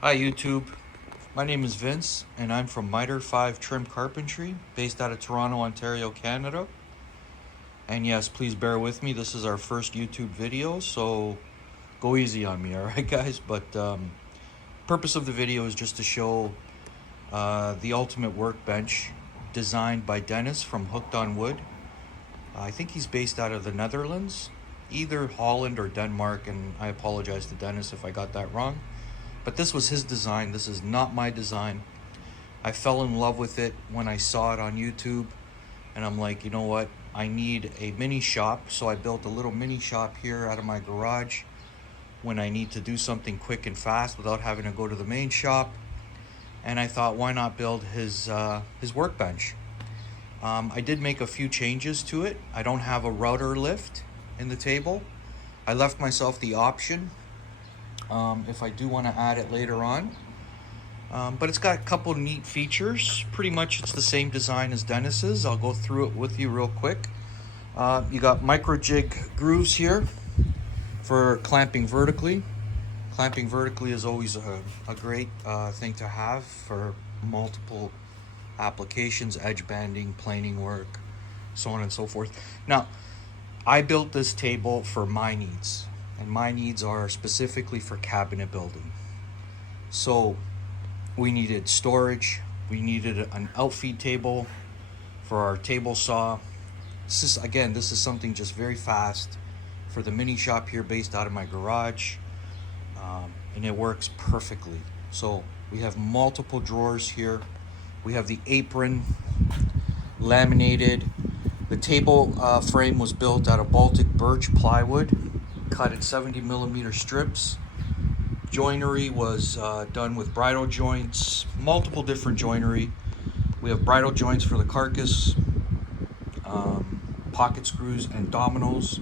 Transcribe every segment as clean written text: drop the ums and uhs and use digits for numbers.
Hi YouTube, my name is Vince and I'm from Miter 5 Trim Carpentry based out of Toronto, Ontario, Canada. And yes, please bear with me, this is our first YouTube video, so go easy on me, alright guys? But purpose of the video is just to show the ultimate workbench designed by Dennis from Hooked on Wood. I think he's based out of the Netherlands, either Holland or Denmark, and I apologize to Dennis if I got that wrong. But this was his design. This is not my design. I fell in love with it when I saw it on YouTube, and I'm like, you know what? I need a mini shop, so I built a little mini shop here out of my garage when I need to do something quick and fast without having to go to the main shop. And I thought, why not build his workbench? I did make a few changes to it. I don't have a router lift in the table. I left myself the option if I do want to add it later on. But it's got a couple neat features. Pretty much it's the same design as Dennis's. I'll go through it with you real quick. You got micro jig grooves here for clamping vertically. Clamping vertically is always a great thing to have for multiple applications, edge banding, planing work, so on and so forth. Now, I built this table for my needs, and my needs are specifically for cabinet building. So we needed storage, we needed an outfeed table for our table saw. This is something just very fast for the mini shop here based out of my garage, and it works perfectly. So we have multiple drawers here. We have the apron laminated. The table frame was built out of Baltic birch plywood, cut in 70mm strips. Joinery was done with bridle joints, multiple different joinery. We have bridle joints for the carcass, pocket screws and dominoes.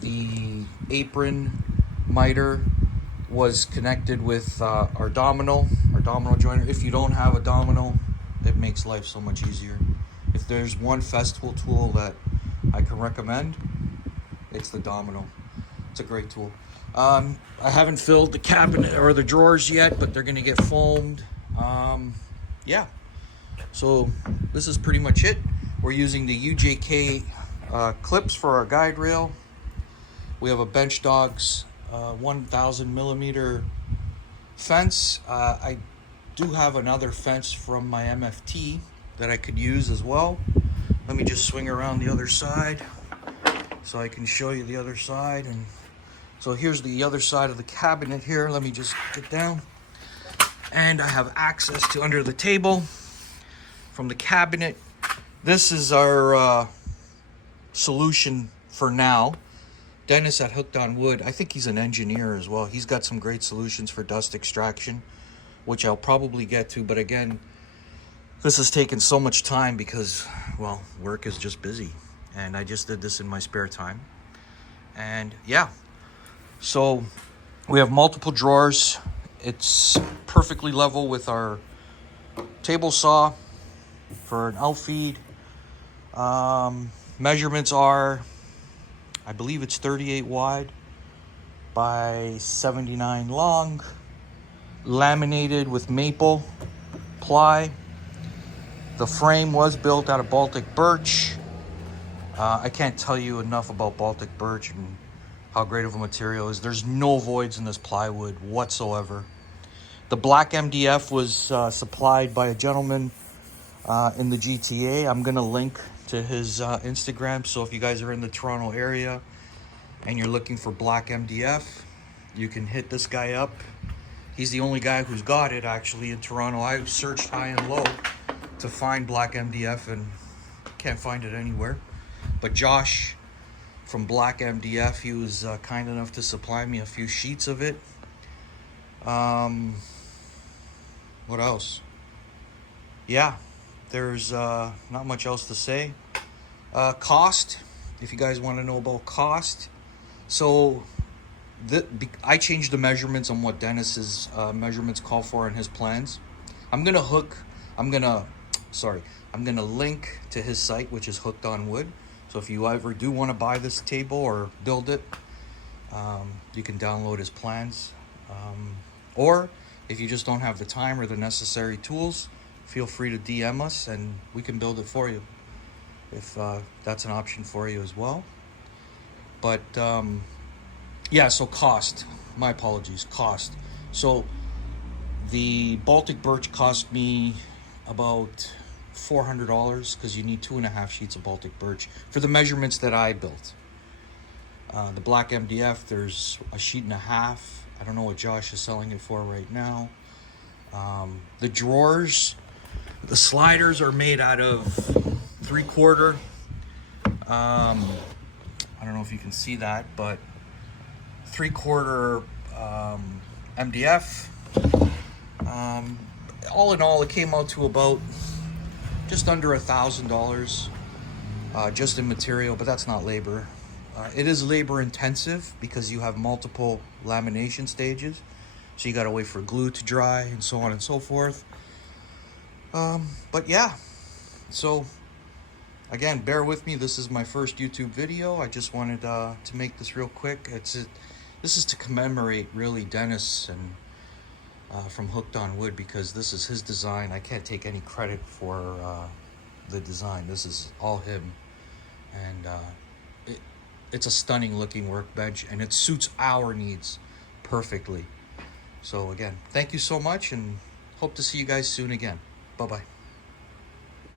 The apron miter was connected with our domino joiner. If you don't have a domino, it makes life so much easier. If there's one festival tool that I can recommend, it's the domino. It's a great tool. I haven't filled the cabinet or the drawers yet, but they're gonna get foamed. Yeah, so this is pretty much it. We're using the UJK clips for our guide rail. We have a Bench Dogs 1000mm fence. I do have another fence from my MFT that I could use as well. Let me just swing around the other side so I can show you the other side. And so here's the other side of the cabinet here. Let me just get down. And I have access to under the table from the cabinet. This is our solution for now. Dennis at Hooked on Wood, I think he's an engineer as well. He's got some great solutions for dust extraction, which I'll probably get to. But again, this has taken so much time because, well, work is just busy. And I just did this in my spare time. And yeah, so we have multiple drawers. It's perfectly level with our table saw for an outfeed. Measurements are, I believe it's 38 wide by 79 long, laminated with maple ply. The frame was built out of Baltic birch. I can't tell you enough about Baltic birch and how great of a material it is. There's no voids in this plywood whatsoever. The Black MDF was supplied by a gentleman in the GTA. I'm gonna link to his Instagram, so if you guys are in the Toronto area and you're looking for Black MDF, you can hit this guy up. He's the only guy who's got it actually in Toronto. I searched high and low to find Black MDF and can't find it anywhere. But Josh from Black MDF, he was kind enough to supply me a few sheets of it. What else? Yeah, there's not much else to say. Cost, if you guys want to know about cost. So I changed the measurements on what Dennis's measurements call for in his plans. I'm gonna link to his site, which is Hooked on Wood. So if you ever do want to buy this table or build it, you can download his plans. Or If you just don't have the time or the necessary tools, feel free to DM us and we can build it for you, if that's an option for you as well. But yeah, so cost. My apologies, cost. So the Baltic birch cost me about $400 because you need 2.5 sheets of Baltic birch for the measurements that I built. The Black MDF, there's a sheet and a half. I don't know what Josh is selling it for right now. The drawers, the sliders are made out of 3/4. I don't know if you can see that, but 3/4 MDF. All in all, it came out to about just under $1,000 just in material, but that's not labor. It is labor intensive because you have multiple lamination stages, so you gotta wait for glue to dry and so on and so forth. But yeah, so again, bear with me. This is my first YouTube video. I just wanted to make this real quick. This is to commemorate really Dennis and from Hooked on Wood, because this is his design. I can't take any credit for the design. This is all him, and it's a stunning looking workbench, and it suits our needs perfectly. So again, thank you so much, and hope to see you guys soon again. Bye-bye.